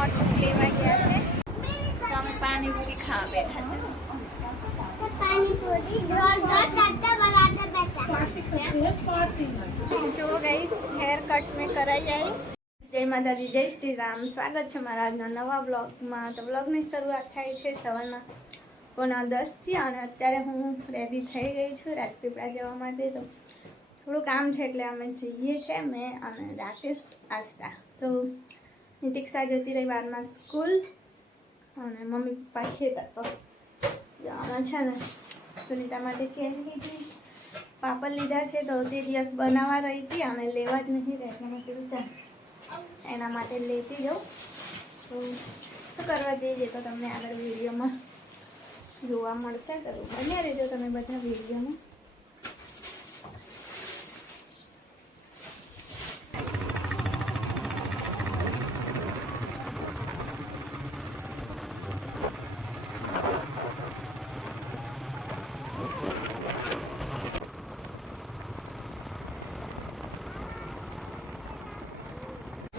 Notebook લેવા ગયા છે તો અમે પાણીપુરી ખાવા બેઠા છે જો ગાઈસ હેર કટ મેં કરાઈ આવી જય માતાજી જય શ્રી રામ સ્વાગત છે મારા આજના નવા બ્લોગમાં તો બ્લોગની શરૂઆત થાય છે સવારના 9:10 અને અત્યારે હું રેડી થઈ ગઈ છું રાજપીપળા જવા માટે તો થોડું કામ છે એટલે અમે જઈએ છીએ મેં અને રાકેશ આસ્તા તો નિતિક્ષા જતી રહી 12મા સ્કૂલ અને મમ્મી પપ્પા ખેતર તો જવાના છે ને સુનિતા માટે કેરી લીધી પાપડ લીધા છે તો તે દિવસ બનાવવા રહી હતી અને લેવા જ નહીં રહેતી મેં કીધું ચાલ એના માટે લેતી જાઉં તો શું કરવા જઈએ તો તમને આગળ વિડીયોમાં જોવા મળશે તો બન્યા રહેજો તમે બધા વિડીયોમાં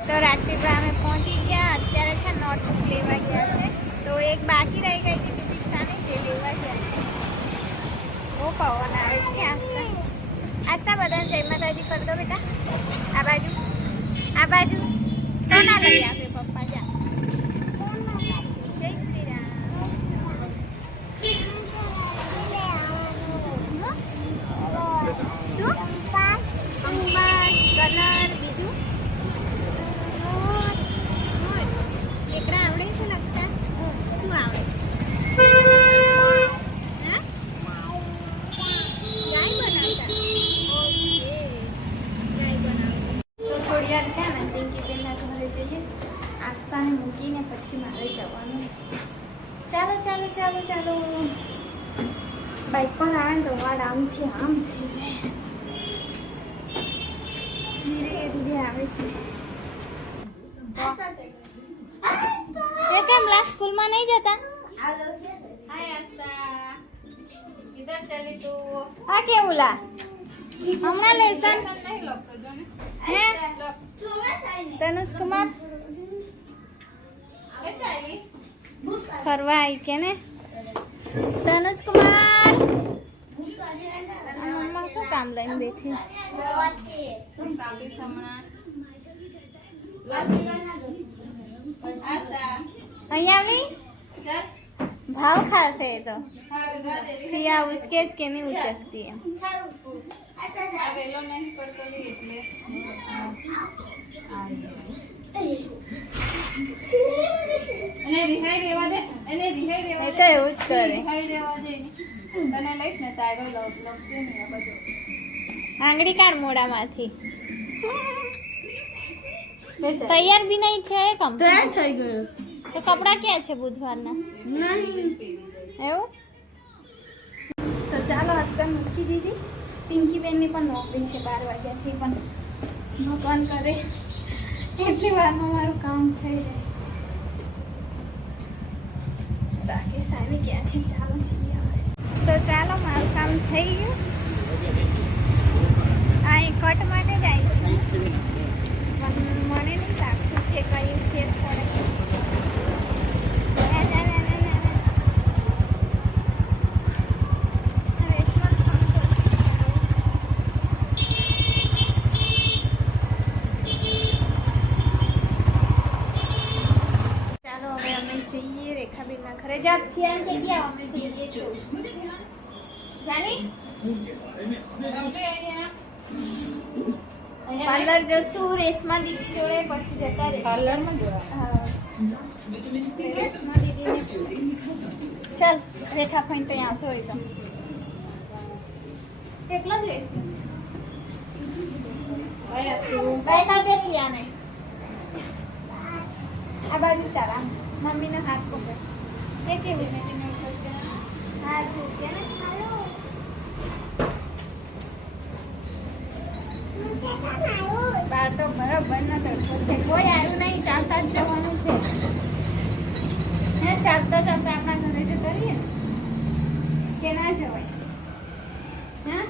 તો રાજપીપળા અમે પહોંચી ગયા અત્યારે છે નોટબુક લેવા ગયા છે તો એક બાકી રહી ગઈ હતી નિતિક્ષા ને તે લેવા ગયા છે બહુ પવન આવે છે આસ્તા બધાને જય માતાજી કરી દો બેટા આ બાજુ કોના લઈ આપે પપ્પા જા જય શ્રી રામ શું કલર બીજું એકડા આવડે છે લખતા શું આવડે ગાય બનાવતા ઓકે ગાય બનાવતા તો થોડી વાર છે ને પિંકી બેનના ઘરે જઈએ આસ્તાને મૂકીને પછી મારે જવાનું ચાલો ચાલો ચાલો ચાલો બાઈક પર આવે ને તો વાડ આમથી આમ થઈ જાય ધીરે ધીરે આવે છે કેમ લા स्कूल में नहीं जाता हाय आस्ता इधर चली तू आ के बोला हमना लेसन नहीं लगतो जो ने है तनुज कुमार के चाली फरवा आई के ने तनुज कुमार मम्मा શું કામ લઈને બેઠી અહીંયા ભાવ ખાશે તો પ્રિયા ઉચકે જ કે નહીં ઉચકતી એમ તો એવું જ કરે આંગળી કાઢ મોડામાંથી તૈયાર भी नहीं थे कम तैयार થઈ ગયો તો કપડા ક્યાં છે બુધવારના નહીં એવું તો ચાલો આસ્તા મૂકી દીધી પિંકી બેનની પણ નોકરી છે 12 વાગ્યાથી પણ ભગવાન કરે એટલી વારમાં મારું કામ થઈ જાય બાકી સામી ક્યાં છે ચાલો છીએ તો ચાલો મારું કામ થઈ ગયું આ કટ માટે જ આવી મને નહીં લાગતું કે કઈ ફેર પડે ચાલો હવે અમે જઈએ રેખાબેનના ઘરે જા ક્યાં જગ્યા અમે જઈએ છો જાની પાર્લર જશું રેશમા દીદી જોડે પછી જતા રહે પાર્લરમાં જવા હા રેશમા દીદી ચાલ રેખા ફાઈન ત્યાં આવતો હોય તો કેટલો જ રહેશે ભાઈ કાઢ દેખી આને આ બાજુ ચાલ આમ મમ્મીનો હાથ પકડ એ કેવી હાથ મૂકે ને બાર તો બરાબર ના તડકો છે કોઈ આવ્યું નહીં ચાલતા જ જવાનું છે હે ચાલતા ચાલતા આપણા ઘરે જતા રહીએ કે ના જવાય હા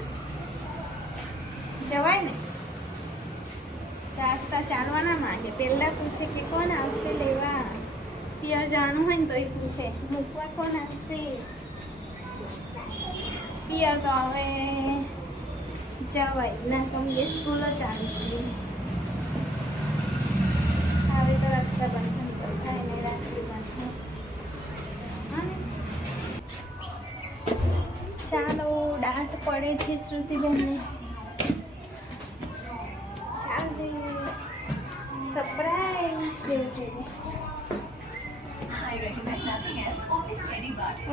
જવાય ને રાસ્તા ચાલવાના માંગે પહેલા પૂછે કે કોણ આવશે લેવા પિયર જાણવું હોય ને તો એ પૂછે મૂકવા કોણ આવશે. પિયર તો હવે જવાય ના તો એ સ્કૂલો ચાલુ છે. હવે તો રક્ષાબંધન પર થાય ને રાખડી બાંધવું. ચાલો દાંત પડે છે શ્રુતિબેનને. ચાલ જઈએ સરપ્રાઈઝ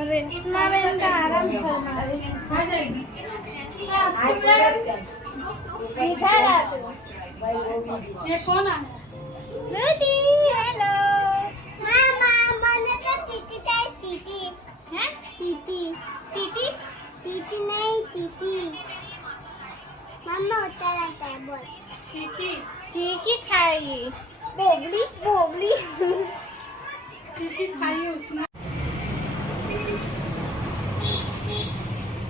રેશમા બેન તો આરામ ફરમાવે. શ્રુતિ હેલો મામા મને તો ટીટી જાય ટીટી હે ટીટી ટીટી ટીટી નહીં ટીટી મામા ઉતારા જાય બોલ ચીકી ખાઈ બોબલી બોબલી ચીકી ખાઈ ઉસને.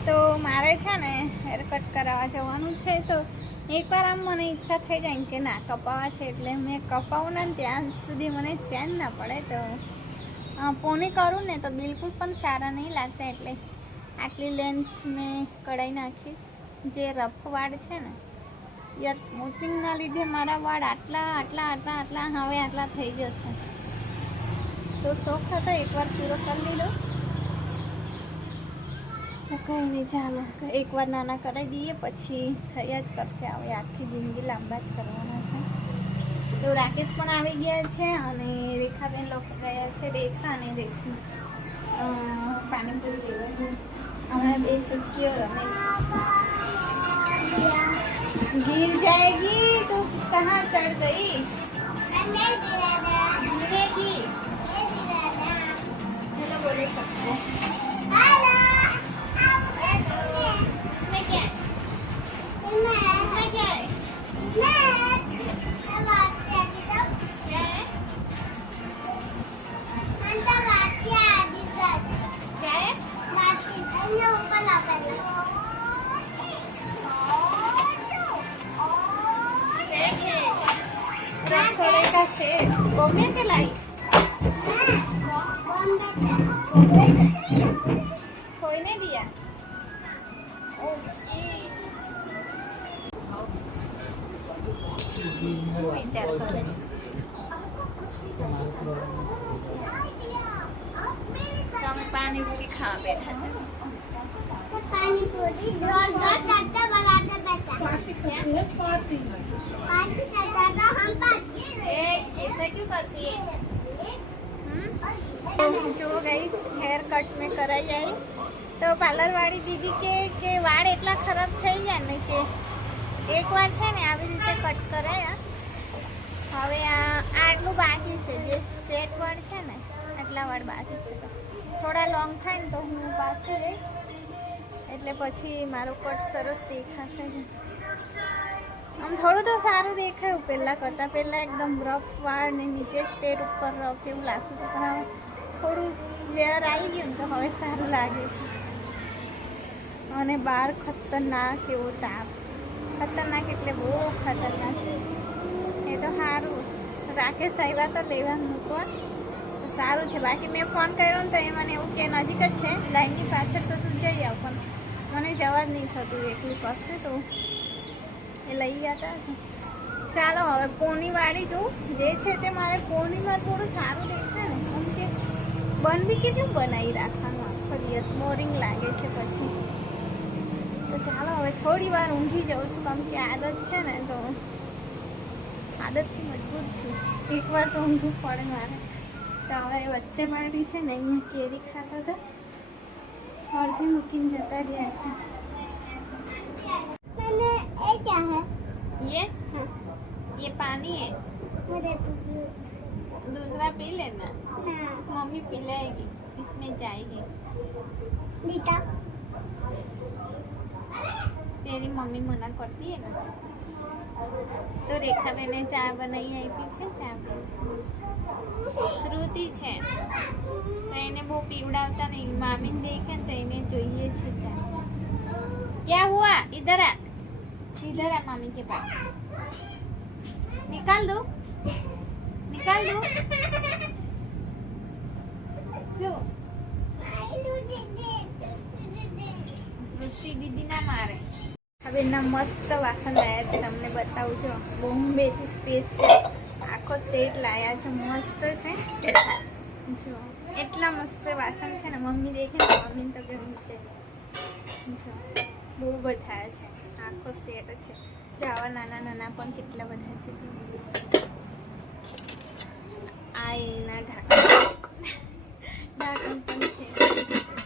તો મારે છે ને હેર કટ કરાવવા જવાનું છે. તો એકવાર આમ મને ઈચ્છા થઈ જાય કે ના કપાવા છે એટલે મેં કપાવું ને ત્યાં સુધી મને ચેન ના પડે. તો પોની કરું ને તો બિલકુલ પણ સારા નહીં લાગતા એટલે આટલી લેન્થ મેં કઢાઈ નાખીશ. જે રફ વાળ છે ને યાર સ્મૂથિંગના લીધે મારા વાળ આટલા હવે આટલા થઈ જશે. તો શોખ હતો એકવાર પૂરો કરી લીધો. કંઈ નહીં ચાલો એકવાર નાના કરાવી દઈએ પછી થયા જ કરશે. હવે આખી જિંદગી લાંબા જ કરવાના છે. તો રાકેશ પણ આવી ગયા છે અને રેખાબેન લોકો ગયા છે. રેખા અને રેખી પાણીપુરી લેવા હમણાં 2 ચુટકીઓ રમે. गिर जाएगी तो कहाँ चढ़ गई गिरेगी. चलो बोले सकते रसोई का सेट बॉम्बे से लाई. कोई नहीं दिया. તમે પાણીપુરી ખાવા બેઠા છે. पानीपुरी रोल रोल चाचा बनाते बैठा पार्टी चाचा हम पार्टी ऐसा क्यों करती है? जो गाइस हेयर कट में कराई आई तो पार्लर वाली दीदी के વાળ એટલા ખરાબ થઈ ગયા ને કે એકવાર છે ને આવી રીતે કટ કરાયા. હવે આટલું બાકી છે જે સ્ટ્રેટ વાળ છે ને આટલા વાળ બાકી છે. તો થોડા લોંગ થાય ને તો હું પાછું લઈશ એટલે પછી મારો કટ સરસ દેખાશે. આમ થોડું તો સારું દેખાયું પહેલાં કરતાં. પહેલાં એકદમ રફ વાળ ને નીચે સ્ટેટ ઉપર રફ એવું લાગતું હતું પણ હવે થોડું લેયર આવી ગયું તો હવે સારું લાગે છે. અને બહાર ખતરનાક એવો તાપ. ખતરનાક એટલે બહુ ખતરનાક. એ તો સારું રાકેશ આવ્યા તો લેવા મૂકવા તો સારું છે. બાકી મેં ફોન કર્યો ને તો એ મને એવું કે નજીક જ છે લાઈનની પાછળ તો તું જઈ આવ. પણ મને જવા જ નહીં થતું એકલું કશે તો એ લઈ ગયા હતા. ચાલો હવે પોનીવાળી જોઉં જે છે તે મારે પોનીમાં થોડું સારું દેખાય ને. કેમ કે બન બી કેટલું બનાવી રાખવાનું આખો દિવસ બોરિંગ લાગે છે પછી. તો ચાલો હવે થોડી વાર ઊંઘી જાઉં છું કેમ કે આદત છે ને તો આદતથી મજબૂર છું. એકવાર તો ઊંઘવું પડે મારે. તો હવે વચ્ચે પાડી છે ને અહીંયા કેરી ખાતા હતા અડધી મૂકીને જતા રહ્યા છે. मैंने ये क्या है ये पानी है. मुझे दूसरा पी लेना. हाँ मम्मी पिलाएगी इसमें जाएगी. नीता तेरी मम्मी मना करती है ना. તો રેખાબેને ચા બનાવી આપી છે. ચા પીવું છું. શ્રુતિ છે તો એને બહુ પીવડાવતા નહીં. મામીને દેખે ને તો એને જોઈએ છે ચા. क्या हुआ इधर आ मामी के पास. निकाल दो એના મસ્ત વાસણ લાયા છે, તમને બતાવું જો. બોમ્બેથી સ્પેશિયલ આખો સેટ લાયા છે, મસ્ત છે જો. એટલા મસ્ત વાસણ છે ને, મમ્મી દેખે ને મમ્મીને તો ગમી જાય જો. બહુ બધા છે, આખો સેટ છે જો. આવા નાના નાના પણ કેટલા બધા છે જો. આ એના ઢાંકણ પણ છે.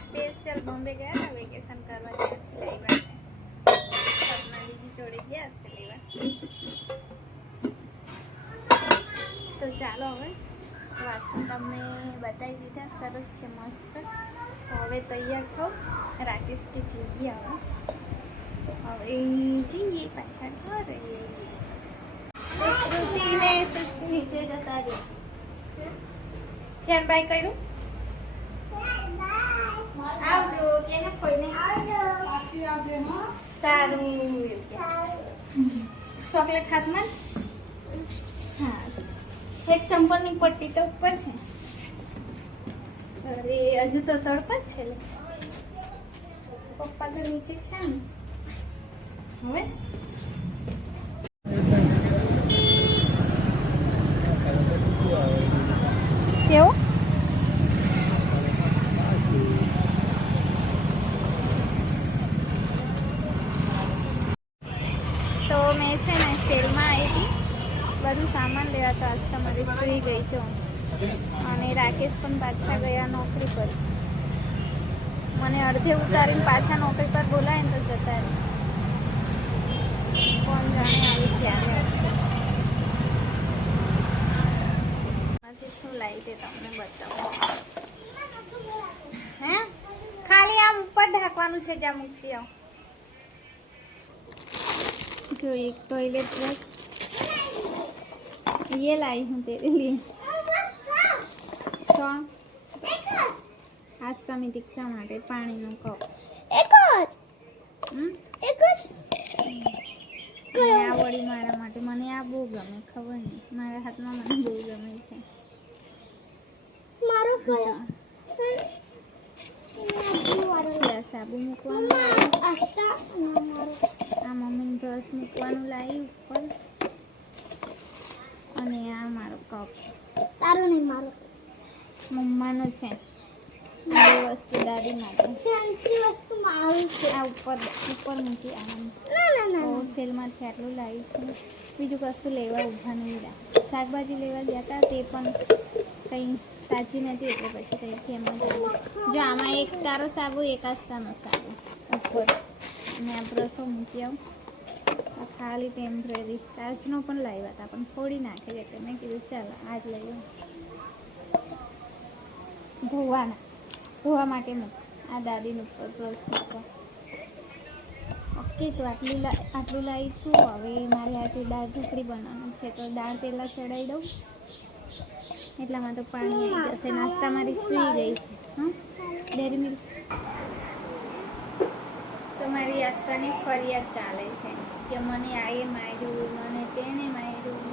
સ્પેશિયલ બોમ્બે ગયા હતા વેકેશન કરવા, ત્યાંથી લાવ્યા છે. સપના દીદી જોડે ગયા હશે લેવા. તો ચાલો હવે વાસણ તમને બતાવી દીધા, સરસ છે, મસ્ત. તો હવે તૈયાર થાવ, રાકેશ કે જઈએ હવે જઈએ પાછા ઘરે. શ્રુતિને સૃષ્ટિ નીચે જતા રહે. ક્યાં બાય કર્યું? આવજો કેને કોઈને સારું. ચોકલેટ હાથમાં. હા, એક ચંપલની પટ્ટી તો ઉપર છે. અરે હજુ તો તડપ જ છે. પપ્પા તો નીચે છે ને. હવે કેવું? તો મેં છે ને સેલમાં આવી હતી, બધું સામાન લેવા. તો આજ તમારી સુઈ ગઈ છો અને રાકેશ પણ પાછા ગયા નોકરી પર. મને અડધે ઉતારીને પાછા નોકરી પર બોલાય ને તો જતા રહે. કોણ જાણે આવી ક્યારે આવશે. માંથી શું લાવી તે તમને બતાવું. હે ખાલી આમ ઉપર ઢાંકવાનું છે, જ્યાં મૂકતી આવ. जो एक टॉयलेट ब्रश ये लाई हूँ तेरे लिए. तो आस्था में दीक्षा માટે પાણીનો કપ. આ વળી મારા માટે, મને આ બહુ ગમે. ખબર નહીં, મારા હાથમાં મને બહુ ગમે છે. મારો કયો? આ સાબુ મૂકવાનું, આ મમ્મીને બ્રશ મૂકવાનું લાવી ઉપર, અને આ મારો કપ. તારો નહીં, મારો મમ્માનો છે. આ વસ્તુ દાદી માટે. ફેન્સી વસ્તુ મારું છે. આ ઉપર મૂકી આમ. ના સેલમાંથી આટલું લાવી છું. બીજું કશું લેવા ઊભા નહીં રહ્યા. શાકભાજી લેવા ગયા હતા, તે પણ કંઈ તાજી નથી, એટલે પછી કંઈથી એમ જ આવી. જો આમાં એક તારો સાબુ, એક આસ્તાનો સાબુ ઉપર, અને આ બ્રશો મૂકી આવું. આ ખાલી ટેમ્પરરી તાજનો પણ લાવ્યા હતા, પણ ફોડી નાખે છે, એટલે મેં કીધું ચાલો આ જ લઈ આવું. ધોવા માટે મૂક. આ દાદીનું ઉપર બ્રશ મૂકવા. ઓકે, તો આટલું લાવી છું. હવે મારે આજે દાળ ઢોકળી બનાવવાનું છે, તો દાળ પહેલાં ચડાવી દઉં. એટલામાં તો પાણી આવી જશે. નાસ્તા મારી સૂઈ ગઈ છે. હા, ડેરી મિલ્ક. તો મારી આસ્તાની ફરિયાદ ચાલે છે કે મને આએ માર્યું, મને તેને માર્યું.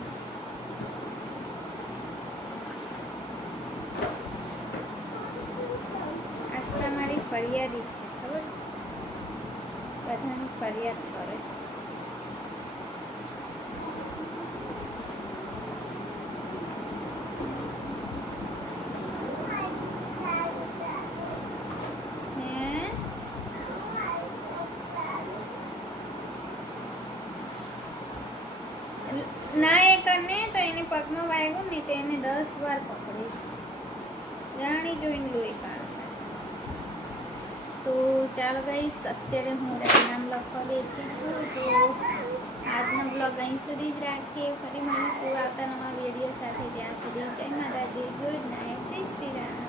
આસ્તા મારી ફરિયાદી છે, ખબર? બધાની ફરિયાદ કરે. ના એ કરને તો એને પગમાં વાગ્યું ને, તો એને 10 વાર પકડી છે. જાણી જોઈને લોહી કાઢશે. તો ચાલો ગાઈસ, અત્યારે હું નામ લખવા બેઠી છું. તો આજનો બ્લોગ અહીં સુધી જ રાખીએ. ફરી મળીશું આવતા નવા વિડીયો સાથે. ત્યાં સુધી જય માતાજી, ગુડ નાઇટ, જય શ્રી રામ.